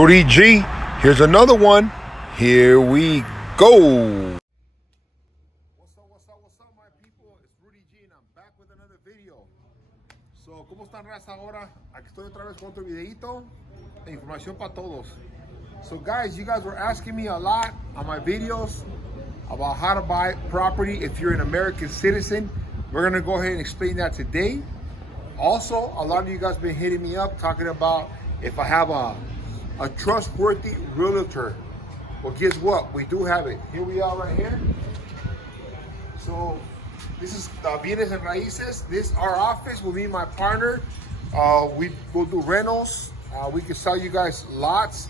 Rudy G, here's another one. Here we go. What's up, my people? It's Rudy G and I'm back with another video. So, ¿cómo están, raza, ahora? Aquí estoy otra vez con otro videito de información para todos. So, guys, you guys were asking me a lot on my videos about how to buy property if you're an American citizen. We're going to go ahead and explain that today. Also, a lot of you guys been hitting me up talking about if I have a trustworthy realtor. Well, guess what? We do have it. Here we are right here. So this is Bienes and Raíces. This our office will be my partner. We will do rentals. We can sell you guys lots,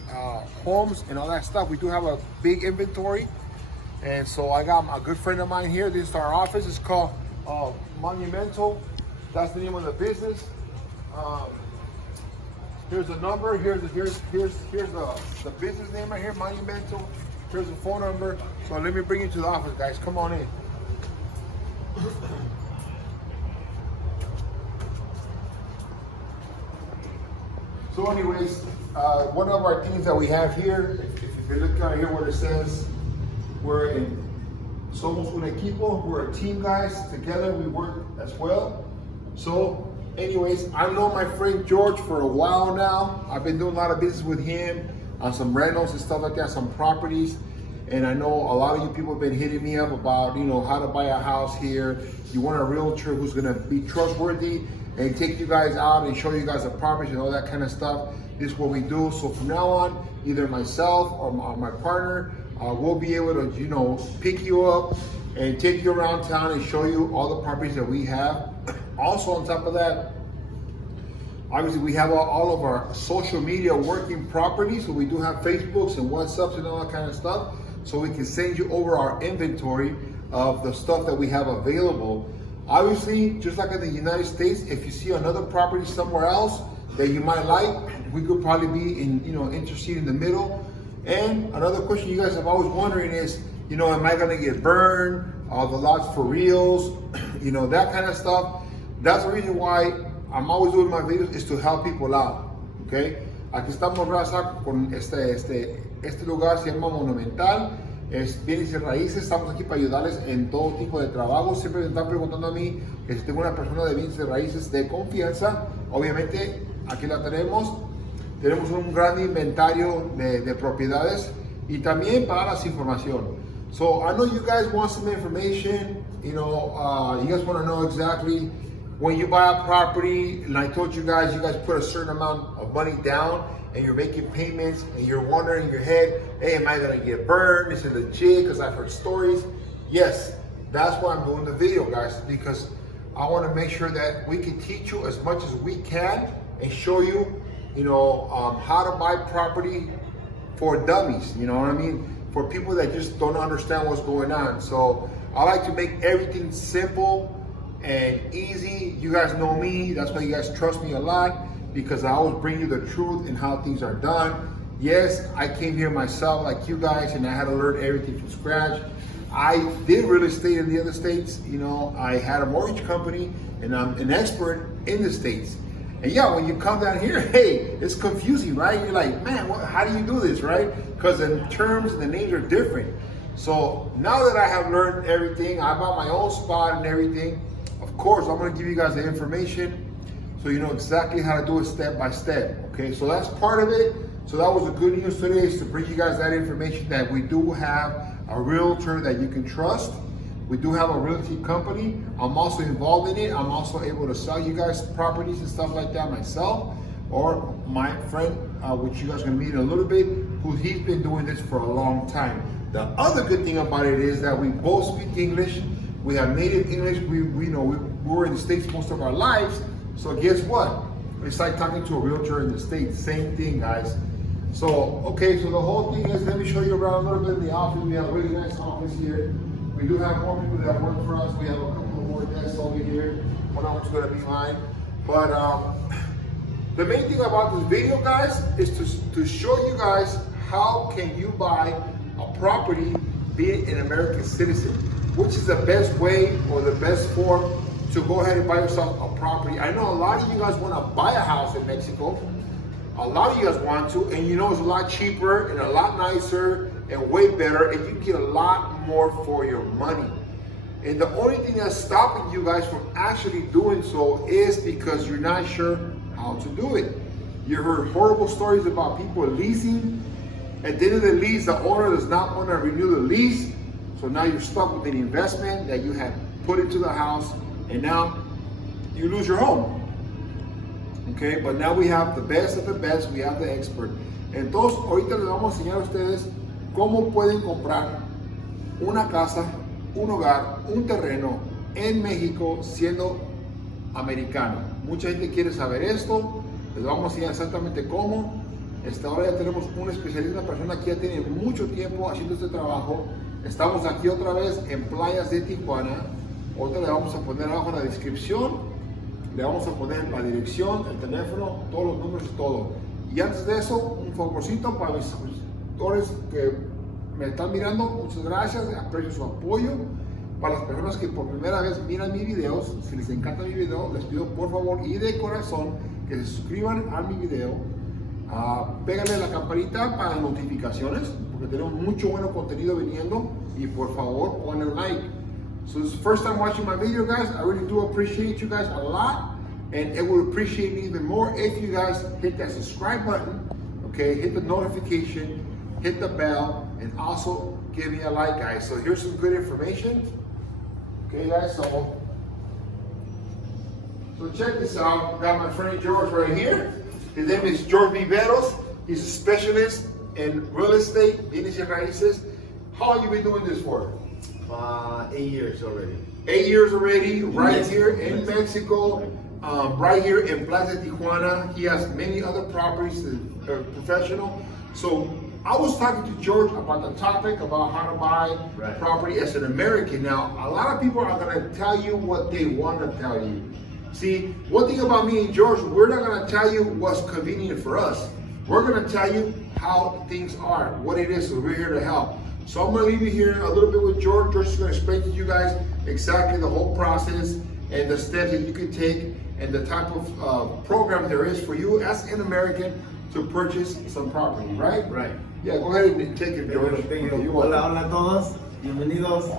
homes, and all that stuff. We do have a big inventory. And so I got a good friend of mine here. This is our office. It's called Monumental. That's the name of the business. Here's the number. Here's the business name right here, Monumental. Here's the phone number. So let me bring you to the office, guys. Come on in. So, anyways, one of our things that we have here, if you look down here where it says somos un equipo, we're a team, guys. Together we work as well. So, anyways, I've known my friend George for a while now. I've been doing a lot of business with him on some rentals and stuff like that, some properties. And I know a lot of you people have been hitting me up about, how to buy a house here. You want a realtor who's gonna be trustworthy and take you guys out and show you guys the properties and all that kind of stuff. This is what we do. So from now on, either myself or my partner, we'll be able to, pick you up and take you around town and show you all the properties that we have. Also, on top of that, obviously we have all of our social media working properly. So we do have Facebooks and WhatsApps and all that kind of stuff. So we can send you over our inventory of the stuff that we have available. Obviously, just like in the United States, if you see another property somewhere else that you might like, we could probably be interested in the middle. And another question you guys have always wondering is, am I gonna get burned? Are the lots for reals? That kind of stuff. That's the reason why I'm always doing my videos, is to help people out, okay? Aquí estamos, raza, con este lugar se llama Monumental, es Bienes y Raíces. Estamos aquí para ayudarles en todo tipo de trabajo. Siempre me están preguntando a mí que si tengo una persona de Bienes y Raíces de confianza. Obviamente, aquí la tenemos. Tenemos un gran inventario de propiedades y también para las información. So I know you guys want some information. You guys want to know exactly when you buy a property. And I told you guys put a certain amount of money down, and you're making payments, and you're wondering in your head, hey, am I gonna get burned? Is it legit? Because I've heard stories. Yes, that's why I'm doing the video, guys, because I want to make sure that we can teach you as much as we can and show you, how to buy property for dummies. You know what I mean? For people that just don't understand what's going on. So I like to make everything simple and easy. You guys know me. That's why you guys trust me a lot, because I always bring you the truth and how things are done. Yes, I came here myself like you guys, and I had to learn everything from scratch. I did real estate in the other states. I had a mortgage company, and I'm an expert in the States. And yeah, when you come down here, hey, it's confusing, right? You're like, man, how do you do this, right? Because the terms and the names are different. So now that I have learned everything, I bought my own spot and everything. Of course, I'm gonna give you guys the information so you know exactly how to do it step by step, okay? So that's part of it. So that was the good news today, is to bring you guys that information, that we do have a realtor that you can trust. We do have a realty company. I'm also involved in it. I'm also able to sell you guys properties and stuff like that myself, or my friend, which you guys are gonna meet in a little bit, he's been doing this for a long time. The other good thing about it is that we both speak English. We have native English. We were in the States most of our lives. So guess what? It's like talking to a realtor in the States. Same thing, guys. So, okay, so the whole thing is, let me show you around a little bit in the office. We have a really nice office here. We do have more people that work for us. We have a couple of more desks over here. One of them's gonna be mine. But the main thing about this video, guys, is to show you guys how can you buy a property being an American citizen, which is the best way or the best form to go ahead and buy yourself a property. I know a lot of you guys want to buy a house in Mexico, A lot of you guys want to, and you know it's a lot cheaper and a lot nicer and way better, and you get a lot more for your money. And the only thing that's stopping you guys from actually doing so is because you're not sure how to do it. You heard horrible stories about people leasing. At the end of the lease, the owner does not want to renew the lease. So now you're stuck with an investment that you had put into the house, and now you lose your home. Okay, but now we have the best of the best, we have the expert. Entonces, ahorita les vamos a enseñar a ustedes cómo pueden comprar una casa, un hogar, un terreno en México siendo americano. Mucha gente quiere saber esto, les vamos a enseñar exactamente cómo. Ahora ya tenemos un especialista, una persona que ya tiene mucho tiempo haciendo este trabajo. Estamos aquí otra vez en playas de Tijuana. Ahorita le vamos a poner abajo en la descripción. Le vamos a poner la dirección, el teléfono, todos los números y todo. Y antes de eso, un favorcito para mis suscriptores que me están mirando, muchas gracias, aprecio su apoyo. Para las personas que por primera vez miran mis videos, si les encanta mi video, les pido por favor y de corazón que se suscriban a mi video. Pégale la campanita para notificaciones, porque tenemos mucho bueno contenido viniendo. Y por favor, ponle un like. So this is the first time watching my video, guys. I really do appreciate you guys a lot, and it would appreciate me even more if you guys hit that subscribe button, okay, hit the notification, hit the bell, and also give me a like, guys. So here's some good information, okay, guys. So check this out. Got my friend George right here. His name is George Viveros. He's a specialist in real estate, bienes y raíces. How long you been doing this for? 8 years already. 8 years already, right here in Mexico, right here in Plaza Tijuana. He has many other properties, professional. So I was talking to George about the topic about how to buy property as an American. Now, a lot of people are gonna tell you what they want to tell you. See, one thing about me and George, we're not gonna tell you what's convenient for us. We're gonna tell you how things are, what it is, so we're here to help. So I'm gonna leave you here a little bit with George. George is gonna explain to you guys exactly the whole process and the steps that you can take and the type of program there is for you as an American to purchase some property, right? Right. Yeah, go ahead and take it, George. Thank Okay, you. you're Hola, welcome. hola a todos. Bienvenidos.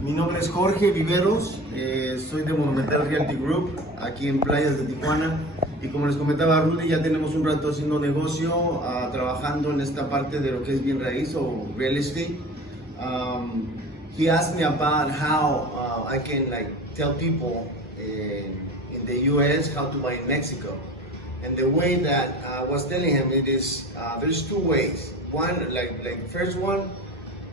Mi nombre es Jorge Viveros. Soy de Monumental Realty Group, aquí en Playas de Tijuana. Y como les comentaba Rudy, ya tenemos un rato haciendo negocio, trabajando en esta parte de lo que es bien raíz o real estate. He asked me about how I can tell people in the US how to buy in Mexico. And the way that I was telling him, it is there's two ways. One, first one,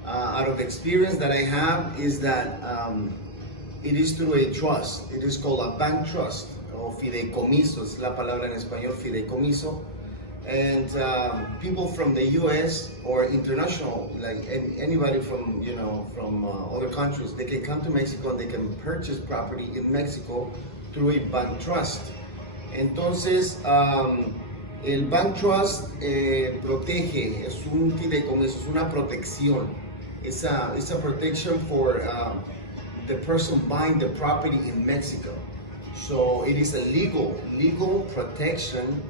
out of experience that I have is that it is through a trust. It is called a bank trust. O fideicomiso, es la palabra en español, fideicomiso. And people from the US or international, like anybody from, from other countries, they can come to Mexico and they can purchase property in Mexico through a bank trust. Entonces, el bank trust protege, es un fideicomiso, es una protección. It's a protection for the person buying the property in Mexico. So it is a legal protection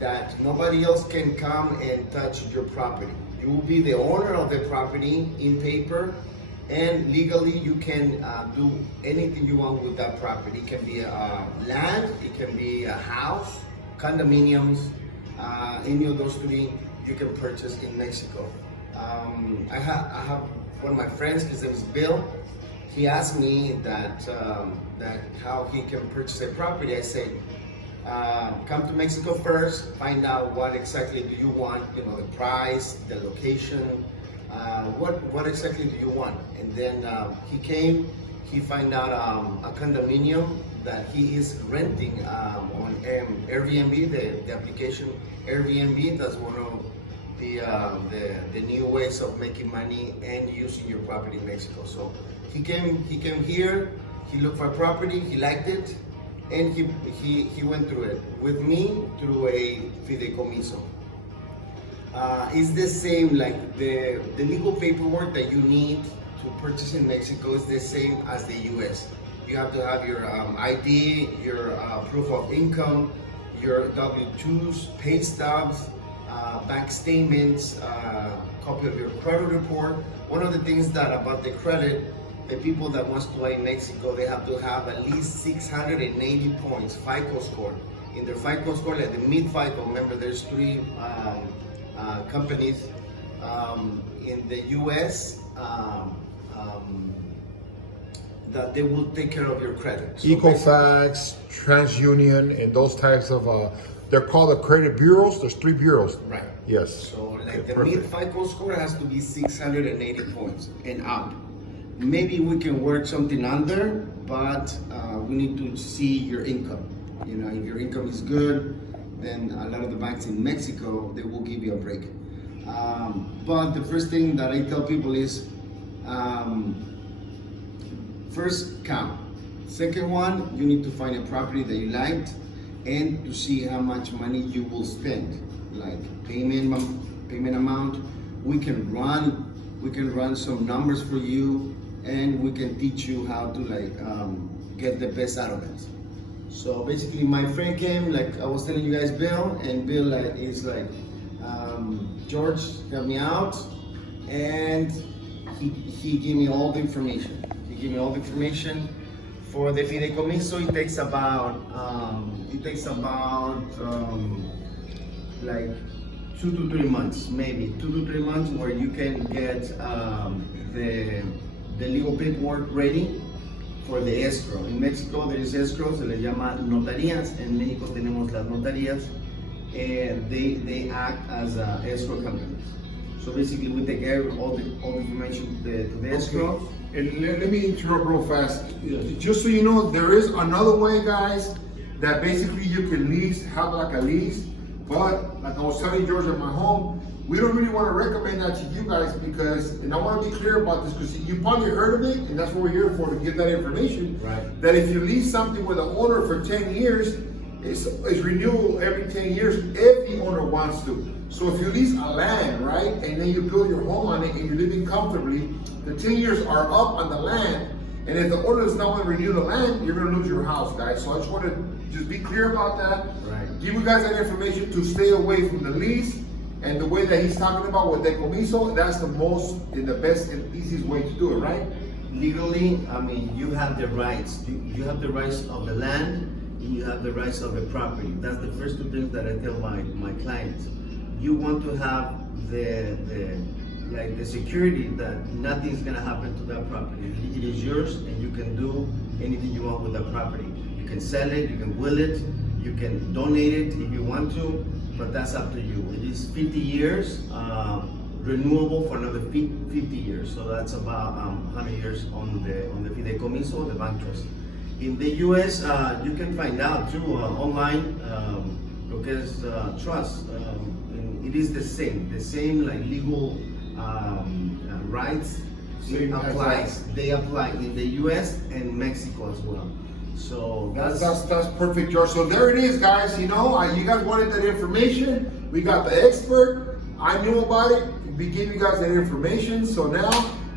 that nobody else can come and touch your property. You will be the owner of the property in paper, and legally you can do anything you want with that property. It can be land, it can be a house, condominiums, any of those three you can purchase in Mexico. I have one of my friends, his name is Bill. He asked me that how he can purchase a property. I said, come to Mexico first, find out what exactly do you want, the price, the location, what exactly do you want. And then he came, he found out a condominium that he is renting on Airbnb, the application Airbnb. That's one of the new ways of making money and using your property in Mexico. So he came here, he looked for a property, he liked it, and he went through it with me through a fideicomiso. It's the same, like the legal paperwork that you need to purchase in Mexico is the same as the US. You have to have your ID, your proof of income, your W-2s, pay stubs, bank statements, copy of your credit report. One of the things that about the credit, the people that wants to buy in Mexico, they have to have at least 680 points FICO score. In their FICO score, like the mid FICO, remember there's three companies in the US that they will take care of your credit. So Equifax, TransUnion, and those types of, they're called the credit bureaus. There's 3 bureaus. right. Yes. So like Okay, the perfect. mid FICO score has to be 680 points and up. Maybe we can work something under, but we need to see your income. You know, if your income is good, then a lot of the banks in Mexico, they will give you a break. But the first thing that I tell people is, first count. Second one, you need to find a property that you liked and to see how much money you will spend, like payment amount. We can run some numbers for you, and we can teach you how to get the best out of it. So basically, my friend came, like I was telling you guys, Bill, and Bill is like, George got me out, and he gave me all the information. For the fideicomiso. It takes about like 2 to 3 months, maybe 2 to 3 months, where you can get the legal paperwork ready for the escrow. In Mexico there is escrow, se les llama notarías. En México tenemos las notarías, and they act as escrow companies. So basically, we take all the information to the escrow. Okay. And let me interrupt real fast. Just so you know, there is another way, guys, that basically you can have like a lease. But like I was telling George at my home, we don't really want to recommend that to you guys because, and I want to be clear about this because you probably heard of it, and that's what we're here for, to give that information. Right. That if you lease something with an owner for 10 years, it's renewable every 10 years if the owner wants to. So if you lease a land, right, and then you build your home on it and you're living comfortably, the 10 years are up on the land, and if the owner does not want to renew the land, you're going to lose your house, guys. So I just want to just be clear about that. Right. Give you guys that information to stay away from the lease, and the way that he's talking about with decomiso, that's the most and the best and easiest way to do it, right? Legally, I mean, you have the rights. You have the rights of the land, and you have the rights of the property. That's the first two things that I tell my clients. You want to have the security that nothing's gonna happen to that property. It is yours, and you can do anything you want with that property. You can sell it, you can will it, you can donate it if you want to, but that's up to you. It is 50 years, renewable for another 50 years. So that's about 100 years on the fideicomiso, the bank trust. In the US, you can find out too online, lo que es trust. It is the same like legal rights. Same applies. They apply in the US and Mexico as well. So That's perfect, George. So there it is, guys. You know, you guys wanted that information. We got the expert. I knew about it. We gave you guys that information. So now,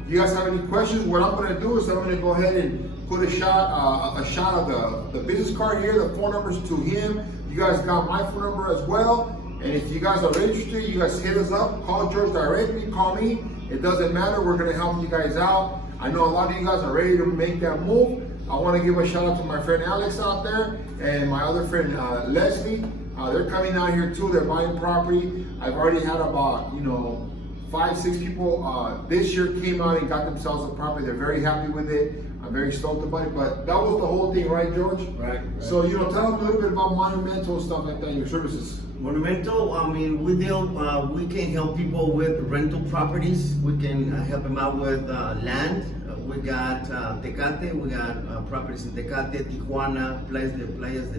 if you guys have any questions, what I'm going to do is I'm going to go ahead and put a shot of the business card here, the phone numbers to him. You guys got my phone number as well. And if you guys are interested, you guys hit us up. Call George directly. Call me. It doesn't matter. We're going to help you guys out. I know a lot of you guys are ready to make that move. I want to give a shout out to my friend Alex out there and my other friend Leslie. They're coming out here too. They're buying property. I've already had about 5-6 people this year came out and got themselves a property. They're very happy with it. I'm very stoked about it. But that was the whole thing, right, George? Right. So tell them a little bit about Monumental stuff like that, your services. Monumental, I mean, we can help people with rental properties. We can help them out with land. We got Tecate, we got properties in Tecate, Tijuana, playas de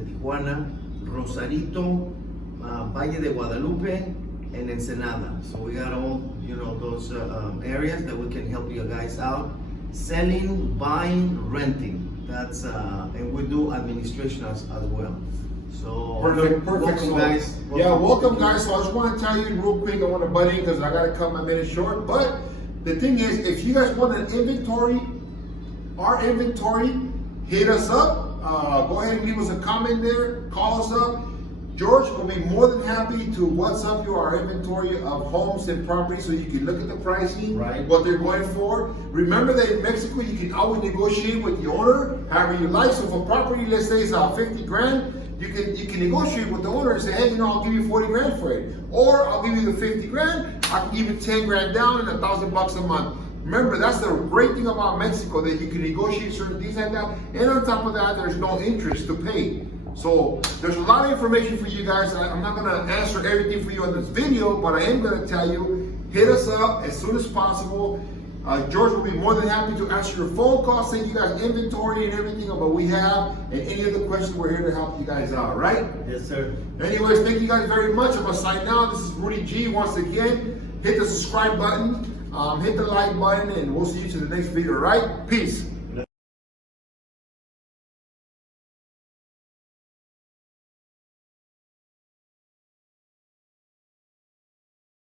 Tijuana, Rosarito, Valle de Guadalupe, and Ensenada. So we got all those areas that we can help you guys out. Selling, buying, renting. That's and we do administration as well. So Perfect. welcome, So, guys. Welcome, guys. So I just want to tell you real quick, I want to butt in because I got to cut my minute short. But the thing is, if you guys want an inventory, our inventory hit us up. Go ahead and leave us a comment there. Call us up. George will be more than happy to WhatsApp you our inventory of homes and properties so you can look at the pricing, what they're going for. Remember that in Mexico, you can always negotiate with the owner, however you like. So if a property, let's say, is 50 grand, you can negotiate with the owner and say, hey, you know, I'll give you 40 grand for it. Or I'll give you the 50 grand, I can give you 10 grand down and $1,000 a month. Remember, that's the great thing about Mexico, that you can negotiate certain things like that. And on top of that, there's no interest to pay. So there's a lot of information for you guys. I'm not going to answer everything for you on this video, but I am going to tell you, hit us up as soon as possible. George will be more than happy to answer your phone calls, send you guys inventory and everything of what we have, and any other questions, we're here to help you guys out, right? Yes, sir. Anyways, thank you guys very much. I'm going to sign out. This is Rudy G. Once again, hit the subscribe button, hit the like button, and we'll see you to the next video, right? Peace.